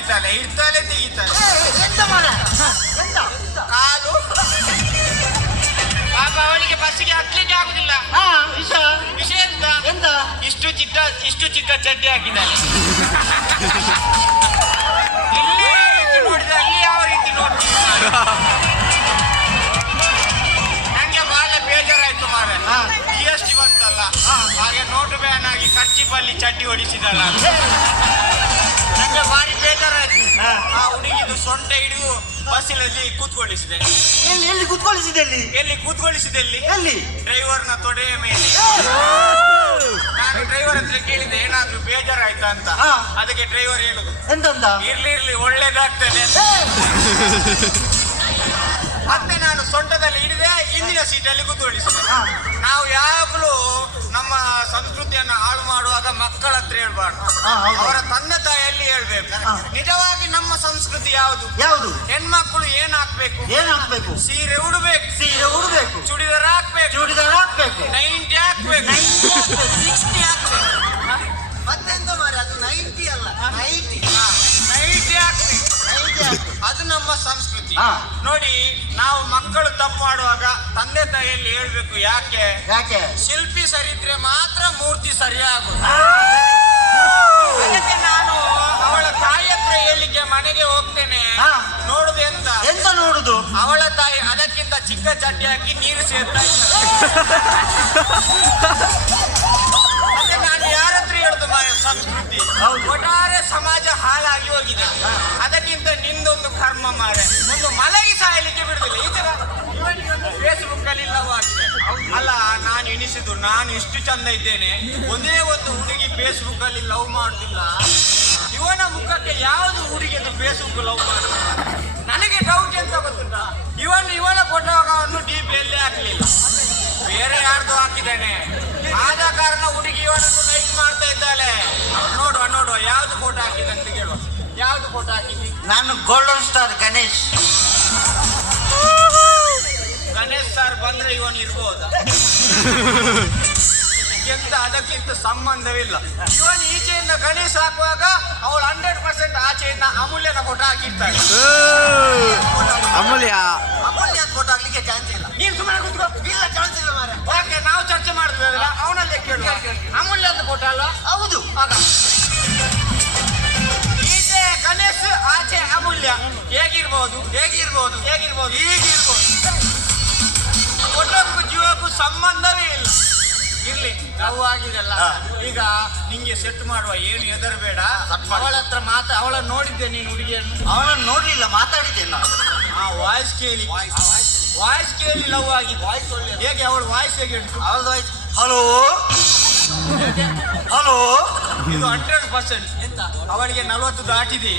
ತೆಗಿತಾಳೆ, ಇಡ್ತಾಳೆ ತೆಗಿತಾಳೆ. ಎಂತ ಮಾಡ ಎಂತ ಕಾಲು ಪಾಪ ಅವಳಿಗೆ ಬಸ್ಸಿಗೆ ಹತ್ಲಿಕ್ಕೆ ಆಗುದಿಲ್ಲ. ವಿಷಯ ಎಂತ ಎಂತ ಇಷ್ಟು ಚಿಕ್ಕ ಚಡ್ಡಿ ಹಾಕಿದ್ದಾಳೆ. ಇಲ್ಲಿ ರೀತಿ ನೋಡಿದ್ರೆ ಅಲ್ಲಿ ಯಾವ ರೀತಿ ನೋಡ್ತೀವಿ. ನಂಗೆ ಬಹಳ ಬೇಜಾರಾಯ್ತು ಮಾರೆ. GST ಬಂತಲ್ಲ, ಹಾಗೆ ನೋಟು ಬ್ಯಾನ್ ಆಗಿ ಖರ್ಚಿಪಲ್ಲಿ ಚಡ್ಡಿ ಹೊಡಿಸಿದಲ್ಲ, ನಂಗೆ ಭಾರಿ ಬೇಜಾರಾಯ್ತು. ಆ ಹುಡುಗಿದು ಸೊಂಟ ಹಿಡಿದು ಬಸ್ಸಿನಲ್ಲಿ ಕೂತ್ಕೊಳ್ಳಿಸಿದೆ. ಎಲ್ಲಿ ಕೂತ್ಕೊಳ್ಳಿಸಿದೆ? ಎಲ್ಲಿ ಕೂತ್ಕೊಳ್ಳಿಸಿದೆ? ಎಲ್ಲಿ? ಡ್ರೈವರ್ನ ತೊಡೆಯ ಮೇಲೆ. ನಾನು ಡ್ರೈವರ್ ಹತ್ರ ಕೇಳಿದೆ ಏನಾದ್ರೂ ಬೇಜಾರಾಯ್ತಾ ಅಂತ. ಅದಕ್ಕೆ ಡ್ರೈವರ್ ಹೇಳುದು ಎಂತಂದ? ಇರ್ಲಿ ಒಳ್ಳೇದಾಗ್ತದೆ. ಮತ್ತೆ ನಾನು ಸೊಂಟದಲ್ಲಿ ಹಿಡಿದೆ, ಹಿಂದಿನ ಸೀಟಲ್ಲಿ ಕೂತ್ಕೊಳ್ಳಿಸಿದೆ. ನಾವು ಯಾವಾಗಲೂ ನಮ್ಮ ಸಂಸ್ಕೃತಿಯನ್ನು ಹಾಳು ಮಾಡುವಾಗ ಮಕ್ಕಳ ಹತ್ರ ಹೇಳ್ಬಾರ್ದು, ಅವರ ತಂದೆ ತಾಯಿಯಲ್ಲಿ ಹೇಳ್ಬೇಕು. ನಿಜವಾಗಿ ನಮ್ಮ ಸಂಸ್ಕೃತಿ ಯಾವುದು? ಹೆಣ್ಮಕ್ಳು ಏನ್ ಹಾಕ್ಬೇಕು? ಸೀರೆ ಉಡಬೇಕು, ಚೂಡಿದಾರ ಹಾಕ್ಬೇಕು, ನೈಂಟಿ ಹಾಕ್ಬೇಕು, 60 ಹಾಕ್ಬೇಕು. ಮತ್ತೆಂತ ಮಾರಿ, ಅದು 90 ಅಲ್ಲ, 90 ಹಾಕ್ಬೇಕು. ಅದು ನಮ್ಮ ಸಂಸ್ಕೃತಿ. ನೋಡಿ, ನಾವು ಮಕ್ಕಳು ತಪ್ಪು ಮಾಡುವಾಗ ತಂದೆ ತಾಯಿಯಲ್ಲಿ ಹೇಳ್ಬೇಕು. ಯಾಕೆ? ಶಿಲ್ಪಿ ಸರಿದ್ರೆ ಮಾತ್ರ ಮೂರ್ತಿ ಸರಿಯಾಗುದು. ಅದಕ್ಕೆ ನಾನು ಅವಳ ತಾಯಿ ಹತ್ರ ಹೇಳಿಕೆ ಮನೆಗೆ ಹೋಗ್ತೇನೆ. ನೋಡುದು ಎಂತ ನೋಡುದು? ಅವಳ ತಾಯಿ ಅದಕ್ಕಿಂತ ಚಿಕ್ಕ ಚಡ್ಡಿ ಹಾಕಿ ನೀರು ಸೇರ್ತಾ ಇದ್ದಾರೆ. ಮತ್ತೆ ನಾನು ಯಾರ ಹತ್ರ ಹೇಳುದು ಮಾರೆ? ಸಂಸ್ಕೃತಿ ಒಟ್ಟಾರೆ ಸಮಾಜ ಹಾಳಾಗಿ ಹೋಗಿದೆ. ಅದಕ್ಕಿಂತ ನಿಂದೊಂದು ಕರ್ಮ ಮಾರೆ, ಒಂದು ಮಲಗಿ ಸಾಯಲಿಕ್ಕೆ ಬಿಡುದಿಲ್ಲ. ಈ ತರ ಫೇಸ್ಬುಕ್ ಅಲ್ಲಿ ಲವ್ ಆಗಿದೆ ಅಲ್ಲ. ನಾನು ಎಣಿಸಿದ್ದು, ನಾನು ಇಷ್ಟು ಚಂದ ಇದ್ದೇನೆ, ಒಂದೇ ಒಂದು ಹುಡುಗಿ ಫೇಸ್ಬುಕ್ ಅಲ್ಲಿ ಲವ್ ಮಾಡುದಿಲ್ಲ. ಇವನ ಮುಖಕ್ಕೆ ಯಾವುದು ಹುಡುಗಿಯನ್ನು ಫೇಸ್ಬುಕ್ ಲವ್ ಮಾಡುದು? ನನಗೆ ಡೌಟ್ ಎಂತ ಗೊತ್ತುಂಟಾ? ಇವನ ಫೋಟೋವನ್ನು DP ಎಲ್ಲೇ ಹಾಕಲಿಲ್ಲ, ಬೇರೆ ಯಾರ್ದು ಹಾಕಿದ್ದೇನೆ. ಆದ ಕಾರಣ ಹುಡುಗಿ ಇವನನ್ನು ಲೈಕ್ ಮಾಡ್ತಾ ಇದ್ದಾಳೆ. ನೋಡುವ ಯಾವ್ದು ಫೋಟೋ ಹಾಕಿದೆ ಅಂತ ಕೇಳುವ. ಯಾವ್ದು ಫೋಟೋ ಹಾಕಿದ್ವಿ? ನಾನು ಗೋಲ್ಡನ್ ಸ್ಟಾರ್ ಗಣೇಶ್ ಸರ್ ಬಂದ್ರೆ ಇವನು ಇರ್ಬೋದ? ಎಂತ ಅದಕ್ಕಿಂತ ಸಂಬಂಧವಿಲ್ಲ. ಇವನ್ ಈಚೆಯಿಂದ ಗಣೇಶ್ ಹಾಕುವಾಗ ಅವಳು 100% ಆಚೆಯಿಂದ ಅಮೂಲ್ಯನ ಫೋಟೋ ಹಾಕಿರ್ತಾಳೆ. ಅಮೂಲ್ಯ ಫೋಟೋ ಹಾಕ್ಲಿಕ್ಕೆ ಚಾನ್ಸ್ ಇಲ್ಲ. ನೀನ್ ಸುಮ್ಮನೆ ಕೂತ್ಕೋ. ಇಲ್ಲ, ಚಾನ್ಸ್ ಇಲ್ಲ ಮಾರ. ಓಕೆ, ನಾವು ಚರ್ಚೆ ಮಾಡಿದ್ವಿ, ಅವನಲ್ಲೇ ಕೇಳುವ. ಅಮೂಲ್ಯದ ಫೋಟೋ ಅಲ್ಲ? ಹೌದು. ಆಗ ಈಚೆ ಗಣೇಶ್, ಆಚೆ ಅಮೂಲ್ಯ. ಹೇಗಿರ್ಬೋದು? ಫೋಟೋಕ್ಕೂ ಜೀವಕ್ಕೂ ಸಂಬಂಧವೇ ಇಲ್ಲ. ಇರ್ಲಿ, ನಾವು ಆಗಿದೆಲ್ಲ. ಈಗ ನಿಂಗೆ ಸೆಟ್ ಮಾಡುವ, ಏನು ಹೆದರ್ಬೇಡ. ಅವಳ ಹತ್ರ ಅವಳನ್ನು ನೋಡಿದ್ದೆ ನೀನು? ಹುಡುಗಿಯನ್ನು ಅವಳನ್ನು ನೋಡ್ಲಿಲ್ಲ, ಮಾತಾಡಿದ್ದೇನೆ ನಾನು. ವಾಯ್ಸ್ ಕೇಳಿ ಲವ್ ಆಗಿದೆ. ಹೇಗೆ ಅವಳ ವಾಯ್ಸ್ ಹೇಗೆ ಉಂಟು? ಅವಳ ವಾಯ್ಸ್ ಹಲೋ ಇದು 100%. ಎಂತ? ಅವಳಿಗೆ 40 ದಾಟಿದೆ.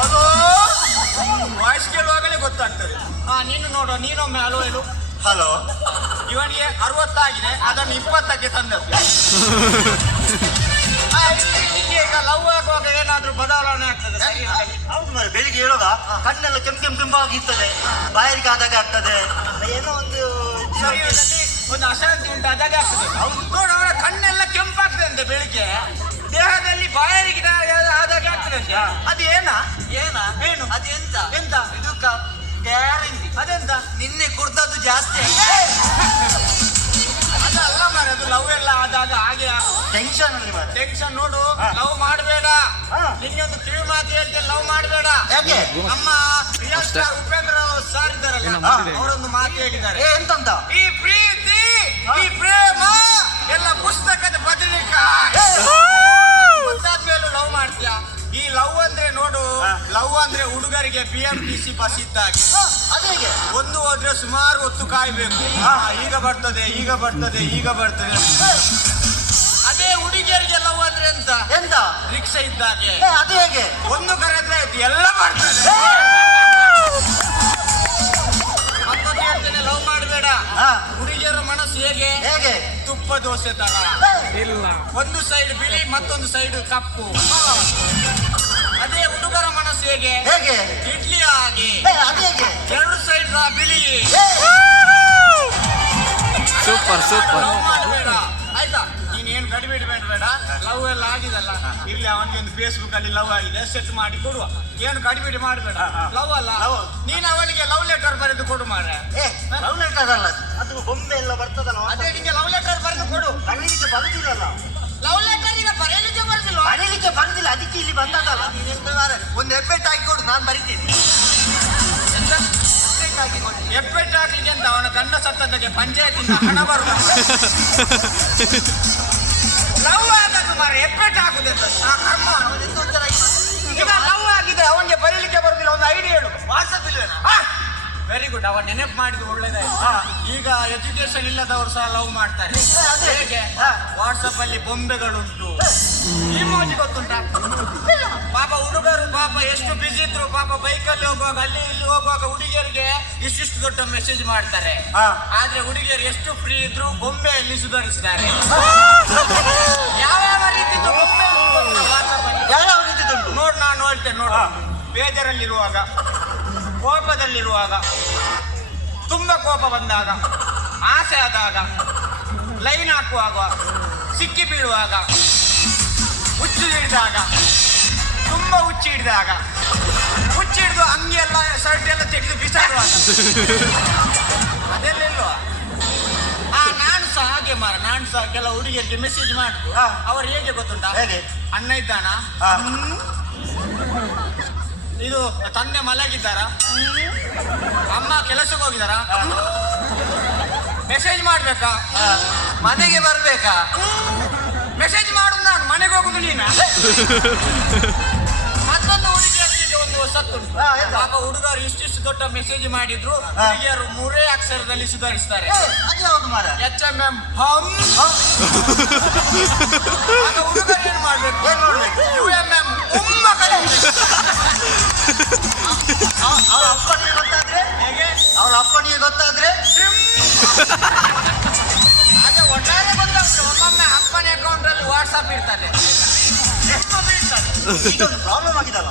ಹಲೋ ವಾಯ್ಸ್ ಕೇಳುವಾಗಲೇ ಗೊತ್ತಾಗ್ತದೆ. ನೀನು ನೋಡುವ, ನೀನೊಮ್ಮೆ ಹಲೋ. ಇವನಿಗೆ 60 ಆಗಿದೆ, ಅದನ್ನು 20ಕ್ಕೆ ತಂದದ್ದು. ಈಗ ಲವ್ ಆಗುವಾಗ ಏನಾದ್ರೂ ಬದಲಾವಣೆ ಆಗ್ತದೆ? ಹೌದು ಮಾರೆ, ಬೆಳಿಗ್ಗೆ ಹೇಳುವಾಗ ಕಣ್ಣೆಲ್ಲ ಕೆಂಪಾಗಿರ್ತದೆ, ಬಾಯಾರಿಕೆ ಆದಾಗ ಆಗ್ತದೆ, ಏನೋ ಒಂದು ಶರೀರದಲ್ಲಿ ಒಂದು ಅಶಾಂತಿ ಉಂಟಾದಾಗ ಆಗ್ತದೆ. ನೋಡು, ಅವರ ಕಣ್ಣೆಲ್ಲ ಕೆಂಪಾಗ್ತದೆ ಅಂತೆ ಬೆಳಿಗ್ಗೆ, ದೇಹದಲ್ಲಿ ಬಾಯಾರಿಕೆ ಆದಾಗ ಆಗ್ತದೆ ಅಂತೆ. ಅದು ಏನು? ಅದು ಎಂತ ಇದು ಗ್ಯಾರಂಟಿ. ಅದೆಂತ? ನಿನ್ನೆ ಕುಡ್ದದ್ದು ಜಾಸ್ತಿ. ಅದಲ್ಲ ಮಾರೆ, ಅದು ಲವ್ ಎಲ್ಲ ಆದಾಗ ಹಾಗೆ ಟೆನ್ಷನ್ ಅಲ್ಲಿ ಮಾರೆ. ಟೆನ್ಷನ್. ನೋಡು, ಲವ್ ಮಾಡಬೇಡ. ನಿನ್ನೆ ಒಂದು ಕಿವಿ ಮಾತು ಹೇಳ್ತೇನೆ, ಲವ್ ಮಾಡಬೇಡ. ಯಾಕೆ? ನಮ್ಮ ರಿಯಲ್ ಸ್ಟಾರ್ ಉಪೇಂದ್ರ ಸರ್ ಇದ್ದಾರಲ್ಲ, ಅವರೊಂದು ಮಾತು ಹೇಳಿದ್ದಾರೆ. ಎಂತಂತ? ಈ ಪ್ರೀತಿ, ಈ ಪ್ರೇಮ ಎಲ್ಲ ಪುಸ್ತಕದ ಬದಲಿಕಾಯಿ. ಗೊತ್ತಾದ್ಮೇಲೆ ಲವ್ ಮಾಡ್ತೀಯಾ? ಈ ಲವ್ ಅಂದ್ರೆ ನೋಡು, ಲವ್ ಅಂದ್ರೆ ಹುಡುಗರಿಗೆ BMTC ಬಸ್ ಇದ್ದಾಗೆ. ಅದೇಗೆ? ಒಂದು ಹೋದ್ರೆ ಸುಮಾರು ಹೊತ್ತು ಕಾಯ್ಬೇಕು. ಈಗ ಬರ್ತದೆ. ಅದೇ ಹುಡುಗಿಯರಿಗೆ ಲವ್ ಅಂದ್ರೆ ಎಂತ? ರಿಕ್ಷಾ ಇದ್ದಾಗೆ. ಅದು ಹೇಗೆ? ಒಂದು ಕರೆದ್ರೆ ಎಲ್ಲ ಬರ್ತದೆ. ಮತ್ತೊಂದು ಹೇಳ್ತೇನೆ, ಲವ್ ಮಾಡಬೇಡ. ಹುಡುಗಿಯರ ಮನಸ್ಸು ಹೇಗೆ? ತುಪ್ಪ ದೋಸೆ ತರ. ಒಂದು ಸೈಡ್ ಬಿಳಿ, ಮತ್ತೊಂದು ಸೈಡ್ ಕಪ್ಪು. ಅದೇ ಹುಡುಗರ ಮನಸ್ಸು ಹೇಗೆ? ಇಡ್ಲಿ ಹಾಗೆ. ಎರಡು ಸೈಡ್ ಬಿಳಿ. ಸೂಪರ್ ಲವ್ ಮಾಡಬೇಡ, ಆಯ್ತಾ? ನೀನು ಏನು ಗಡಿಬಿಡಿ ಬೇಡ. ಲವ್ ಎಲ್ಲ ಆಗಿದಲ್ಲ, ಇಲ್ಲಿ ಅವನಿಗೆ ಒಂದು ಫೇಸ್ಬುಕ್ ಅಲ್ಲಿ ಲವ್ ಆಗಿದೆ, ಸೆಟ್ ಮಾಡಿ ಕೊಡುವ. ಏನು ಗಡಿಬಿಡಿ ಮಾಡಬೇಡ. ಲವ್ ಅಲ್ಲ, ನೀನು ಅವಳಿಗೆ ಲವ್ ಲೆಟರ್ ಬರೆದು ಕೊಡು ಮಾರ್ರೆ. ಲವ್ ಲೆಟರ್ ಅಲ್ಲ, ಅದು ಬೊಂಬೆ ಎಲ್ಲ ಬರ್ತದಲ್ಲ, ಅದೇ ನಿಂಗೆ ಲವ್ ಲೆಟರ್ ಬರೆದು ಕೊಡು. ಬರೀಲಿಕ್ಕೆ ಬರುದಿಲ್ಲಲ್ಲ. ಲವ್ ಲೆಟರ್ ಈಗ ಬರೆಯಲಿಕ್ಕೆ ಬರ್ತಿಲ್ಲ. ಬರೀಲಿಕ್ಕೆ ಬರುದಿಲ್ಲ, ಅದಕ್ಕೆ ಇಲ್ಲಿ ಬಂದದಲ್ಲ. ಒಂದು ಎಫೆಕ್ಟ್ ಹಾಕಿ ಕೊಡು, ನಾನು ಬರಿತೀನಿ. ಎಫೆಕ್ಟ್ ಹಾಕ್ಲಿಕ್ಕೆ ಅಂತ ಅವನ ಗಂಡ ಸತ್ತದಕ್ಕೆ ಪಂಚಾಯತಿಂದ ಹಣ ಬರುದು. ಲವ್ ಆಗದು ಮಾರ, ಎಫೆಕ್ಟ್ ಹಾಕುದೆಂತ ಈಗ ಲವ್ ಆಗಿದೆ, ಅವನಿಗೆ ಬರೀಲಿಕ್ಕೆ ಬರುದಿಲ್ಲ. ಒಂದು ಐಡಿಯಾ ಹೇಳು. ವಾಟ್ಸಪ್ ಇಲ್ವೇನಾ? ವೆರಿ ಗುಡ್, ಅವ ನೆನಪು ಮಾಡಿದ್ದು ಒಳ್ಳೇದಾಯ್ತು. ಈಗ ಎಜುಕೇಶನ್ ಇಲ್ಲದವರು ಸಹ ಲವ್ ಮಾಡ್ತಾರೆ. ಹೇಗೆ? ವಾಟ್ಸಪ್ ಅಲ್ಲಿ ಬೊಂಬೆಗಳುಂಟು, ಇಮೋಜಿ ಗೊತ್ತುಂಟ? ಪಾಪ ಹುಡುಗರು ಪಾಪ ಎಷ್ಟು ಬಿಸಿ ಇದ್ರು, ಪಾಪ ಬೈಕಲ್ಲಿ ಹೋಗುವಾಗ ಅಲ್ಲಿ ಇಲ್ಲಿ ಹೋಗುವಾಗ ಹುಡುಗಿಯರಿಗೆ ಇಷ್ಟಿಷ್ಟು ದೊಡ್ಡ ಮೆಸೇಜ್ ಮಾಡ್ತಾರೆ. ಆದ್ರೆ ಹುಡುಗಿಯರು ಎಷ್ಟು ಫ್ರೀ ಇದ್ರು ಬೊಂಬೆಯಲ್ಲಿ ಸುಧಾರಿಸ್ತಾರೆ. ಯಾವ ರೀತಿ ಬೊಂಬೆ ವಾಟ್ಸಪ್ ಅಲ್ಲಿ ಯಾವ ರೀತಿ ದುಡ್ಡು ನೋಡ್, ನಾನು ಹೇಳ್ತೇನೆ ನೋಡು. ಬೇಜಾರಲ್ಲಿರುವಾಗ, ಕೋಪದಲ್ಲಿರುವಾಗ, ತುಂಬಾ ಕೋಪ ಬಂದಾಗ, ಆಸೆ ಆದಾಗ, ಲೈನ್ ಹಾಕುವಾಗ, ಸಿಕ್ಕಿ ಬೀಳುವಾಗ, ಹುಚ್ಚು ಹಿಡಿದಾಗ, ತುಂಬಾ ಹುಚ್ಚಿ ಹಿಡಿದಾಗ, ಹುಚ್ಚಿ ಹಿಡಿದು ಅಂಗಿ ಎಲ್ಲ ಶರ್ಟ್ ಎಲ್ಲ ತೆಗೆದು ಬಿಸಾಡುವಾಗ, ಅದೆಲ್ಲ ಇಲ್ವಾ? ನಾನು ಸಹ ಹಾಗೆ ಮಾರ, ನಾನು ಸಹ ಕೆಲ ಹುಡುಗಿಯರಿಗೆ ಮೆಸೇಜ್ ಮಾಡುದು. ಅವ್ರು ಹೇಗೆ ಗೊತ್ತುಂಟ? ಹೇಗೆ? ಅಣ್ಣ ಇದ್ದಾನ, ಇದು ತಂದೆ ಮಲಗಿದ್ದಾರ, ಅಮ್ಮ ಕೆಲಸಕ್ಕೆ ಹೋಗಿದಾರ, ಮೆಸೇಜ್ ಮಾಡ್ಬೇಕಾ, ಮನೆಗೆ ಬರ್ಬೇಕಾ? ಮೆಸೇಜ್ ಮಾಡುದು ನಾನು, ಮನೆಗೆ ಹೋಗುದು ನೀನು. ಮತ್ತೊಂದು ಹುಡುಗಿಯರಿಗೆ ಒಂದು ಸತ್ತುಂಟು. ಪಾಪ ಹುಡುಗರು ಇಷ್ಟಿಷ್ಟು ದೊಡ್ಡ ಮೆಸೇಜ್ ಮಾಡಿದ್ರು, ಹುಡುಗಿಯರು 3 ಅಕ್ಷರದಲ್ಲಿ ಸುಧಾರಿಸ್ತಾರೆ. ಅದು ಯಾವ್ದು ಮಾರ? HMM ಹಮ್. ಆಗ ಹುಡುಗರು ಏನ್ ಮಾಡ್ಬೇಕು? UMM ಉಮ್ಮ ಕಲಿಬೇಕು. ಅವ್ರ ಅಪ್ಪನಿಗೆ ಗೊತ್ತಾದ್ರೆ ಹೇಗೆ? ಅವ್ರ ಅಪ್ಪನಿಗೆ ಗೊತ್ತಾದ್ರೆ ಅದೇ ಒಟ್ಟಾರೆ ಬಂದಷ್ಟು ಒಮ್ಮೊಮ್ಮೆ ಅಪ್ಪನ ಅಕೌಂಟ್ ಅಲ್ಲಿ ವಾಟ್ಸ್ಆಪ್ ಇರ್ತದೆ, ಎಷ್ಟೊಂದು ಇರ್ತದೆ. ಈಗ ಒಂದು ಪ್ರಾಬ್ಲಮ್ ಆಗಿದಲ್ಲ,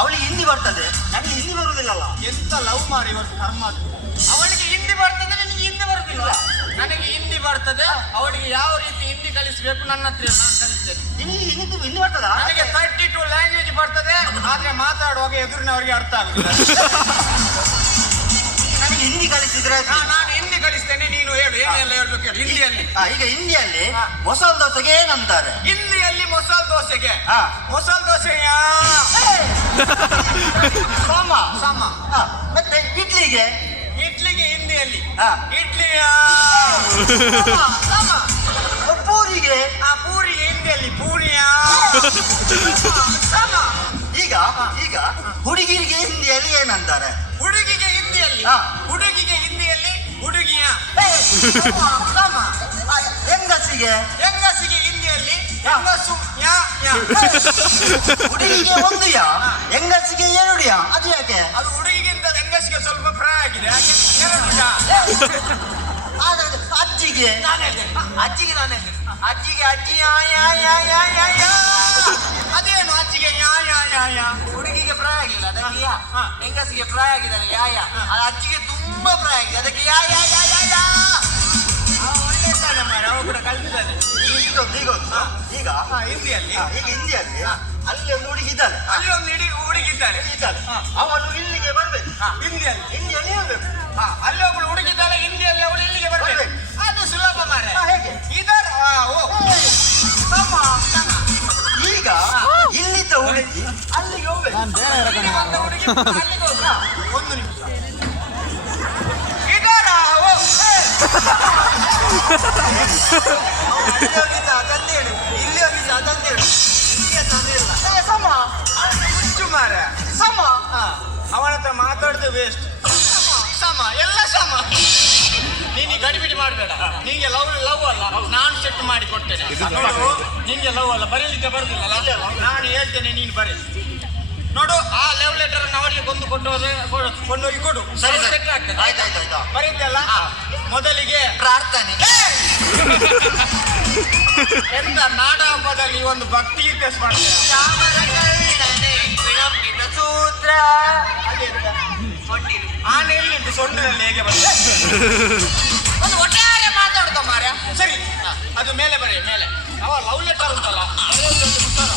ಅವಳಿಗೆ ಹಿಂದಿ ಬರ್ತದೆ, ನನಗೆ ಹಿಂದಿ ಬರುವುದಿಲ್ಲಲ್ಲ. ಎಂತ ಲವ್ ಮಾಡಿ ಇವತ್ತು ಕರ್ಮ ಅದು. ಅವಳಿಗೆ ಹಿಂದಿ ಬರ್ತದೆ, ನನಗೆ ಹಿಂದಿ ಬರುದಿಲ್ಲ. ನನಗೆ ಹಿಂದಿ ಬರ್ತದೆ, ಅವಳಿಗೆ ಯಾವ ರೀತಿ ಹಿಂದಿ ಕಲಿಸಬೇಕು ನನ್ನ ಹತ್ರ ನಾನು ಕಲಿಸ್ತೇನೆ. ಹಿಂದಿ ಬರ್ತದ? ನನಗೆ 32 ಲ್ಯಾಂಗ್ವೇಜ್ ಬರ್ತದೆ, ಆದ್ರೆ ಮಾತಾಡುವಾಗ ಎದುರಿನವರಿಗೆ ಅರ್ಥ ಆಗುದಿಲ್ಲ. ನನಗೆ ಹಿಂದಿ ಕಲಿಸಿದ್ರೆ ನಾನು ಹಿಂದಿ ಕಲಿಸ್ತೇನೆ, ನೀನು ಹೇಳು ಏನೆಲ್ಲ ಹೇಳ್ಬೇಕು ಹೇಳು ಹಿಂದಿಯಲ್ಲಿ. ಈಗ ಹಿಂದಿಯಲ್ಲಿ ಮೊಸಲ್ ದೋಸೆಗೆ ಏನಂತಾರೆ? ಹಿಂದಿಯಲ್ಲಿ ಮೊಸಲ್ ದೋಸೆಗೆ ಹಾ. ಮೊಸಲ್ ದೋಸೆಯ ಸಮ ಸಮ. ಮತ್ತೆ ಇಡ್ಲಿಗೆ? ಇಡ್ಲಿಗೆ ಹಿಂದಿಯಲ್ಲಿ ಹಾ. ಇಡ್ಲಿಯ ಸಮ. ಪೂರಿಗೆ? ಪೂರಿಗೆ ಹಿಂದಿಯಲ್ಲಿ ಪೂರಿಯ ಸಮ. ಈಗ ಈಗ ಹುಡುಗಿರಿಗೆ ಹಿಂದಿಯಲ್ಲಿ ಏನಂತಾರೆ? ಹುಡುಗಿಗೆ ಹಿಂದಿಯಲ್ಲಿ ಹಾ. ಹುಡುಗಿಗೆ ಹಿಂದಿಯಲ್ಲಿ ಹುಡುಗಿಯ ಸಮ. ಹೆಂಗಸಿಗೆ? ಹೆಂಗಸಿಗೆ ಹಿಂದಿಯಲ್ಲಿ ಹೆಂಗಸು ಯಾ ಯಾ. ಹುಡುಗಿಗೆ ಒಂದು ಯಾ, ಹೆಂಗಸಿಗೆ 2 ಯಾ. ಅದು ಯಾಕೆ? ಅದು ಹುಡುಗಿಗಿಂತ ಹೆಂಗಸಿಗೆ ಸ್ವಲ್ಪ ಪ್ರಾಯ ಆಗಿದೆ, ಹಾಗೆ 2 ಯಾ. ಅಜ್ಜಿಗೆ? ಅಜ್ಜಿಗೆ ನಾನು ಹೇಳ್ತೇನೆ, ಅಜ್ಜಿಗೆ ಅಜ್ಜಿ ಯಾ ಯಾ ಯಾ ಯಾ ಯಾ ಯಾ. ಅದೇನು ಅಜ್ಜಿಗೆ ಯಾ ಯಾ ಯಾ ಯಾ? ಹುಡುಗಿಗೆ ಪ್ರಾಯ ಆಗಿಲ್ಲ, ಅದಕ್ಕೆ ಯಾ. ಹೆಂಗಸಿಗೆ ಪ್ರಾಯ ಆಗಿದ್ದಾರೆ ಯಾ ಯಾ. ಅಜ್ಜಿಗೆ ತುಂಬಾ ಪ್ರಾಯ ಆಗಿದೆ, ಅದಕ್ಕೆ ಯಾ ಯಾ ಯಾ ಯಾ ಯಾ. ಒಳ್ಳೆ ಇದ್ದಾನೆ ಮಾರ್ರೆ, ಅವ ಕೂಡ ಕಲಿತಿದ್ದಾನೆ. ಈಗೊಂದು ಈಗ ಹಿಂದಿಯಲ್ಲಿ ಈಗ ಹಿಂದಿಯಲ್ಲಿ ಅಲ್ಲಿ ಒಂದು ಹುಡುಗಿ ಇದ್ದಾಳೆ, ಅಲ್ಲಿ ಒಂದು ಇಡೀ ಹುಡುಗಿದ್ದಾಳೆ. ಅವಳು ಇಲ್ಲಿಗೆ ಬರ್ಬೇಕು. ಹಿಂದಿಯಲ್ಲಿ ಹಿಂದಿಯಲ್ಲಿ ಹೇಳ್ಬೇಕು. ಅಲ್ಲಿ ಒಬ್ಬಳು ಹುಡುಗಿದ್ದಾಳೆ, ಹಿಂದಿಯಲ್ಲಿ ಅವಳು ಇಲ್ಲಿಗೆ ಬರ್ಬೇಕು. ಅದು ಸುಲಭ ಮಾರ್ರೆ. ಹೇಗೆ? ಇದರ ಸಮ ಸಮ. ಈಗ ಇಲ್ಲಿದ್ದ ಹುಡುಗಿ ಅಲ್ಲಿಗೆ ಹೋಗ್ಬೇಕು. ಇಲ್ಲಿ ಬಂದ ಹುಡುಗಿ ಅಲ್ಲಿಗೆ ಹೋಗ್ಬೇಕು. ಒಂದು ನಿಮಿಷ. ಇದರ ಅಲ್ಲಿ ಹೋಗಿದ್ದ ಅದಂತೇಳು, ಇಲ್ಲಿ ಹೋಗಿದ್ದ ಅದಂತೇಳು, ಇಲ್ಲಿ ತಂದಿಲ್ಲ. ಸಮ ಹುಚ್ಚು ಮಾರ್ರೆ. ಸಮ. ಅವನ ಹತ್ರ ಮಾತಾಡಿದ್ರೆ ವೇಸ್ಟ್. ಸಮ ಎಲ್ಲ ಸಮ. ನೀನು ಗಡಿಬಿಡಿ ಮಾಡಬೇಡ. ನಿಂಗೆ ಲವ್ ಅಲ್ಲ, ನಾನು ಸೆಟ್ ಮಾಡಿ ಕೊಡ್ತೇನೆ. ನೋಡು, ನಿಂಗೆ ಲವ್ ಅಲ್ಲ, ಬರೀಲಿಕ್ಕೆ ಬರುದಿಲ್ಲ. ನಾನು ಹೇಳ್ತೇನೆ, ನೀನು ಬರೀ. ನೋಡು, ಆ ಲವ್ ಲೆಟರ್ ಅವರಿಗೆ ಕೊಂಡೋಗಿ ಕೊಡು. ಸರಿ, ಸರಿ. ಸೆಟ್ ಆಗ್ತದೆ. ಆಯ್ತಾಯ್ತಾಯ್ತಾ. ಬರೀತಲ್ಲ, ಮೊದಲಿಗೆ ಪ್ರಾರ್ಥನೆ. ಎಂತ ನಾಡ ಹಬ್ಬದಲ್ಲಿ ಒಂದು ಭಕ್ತಿ ಗೀತೆ ಮಾಡ್ತೇನೆ. ಸೂತ್ರ ಆನೆ ಎಲ್ಲಿದ್ದು ಸೊಂಡಿನಲ್ಲಿ ಹೇಗೆ ಬಂದ? ಒಂದು ಒಟ್ಟಾರೆ ಮಾತಾಡ್ತಾರೆ. ಮಾರ್ಯ. ಸರಿ ಅದು ಮೇಲೆ ಬರೆಯ ಮೇಲೆ. ಲವ್ ಲೆಟರ್ ಉಂಟಲ್ಲ, ಬರೆಯೋದ್ರಲ್ಲಿ ಉತ್ತರ.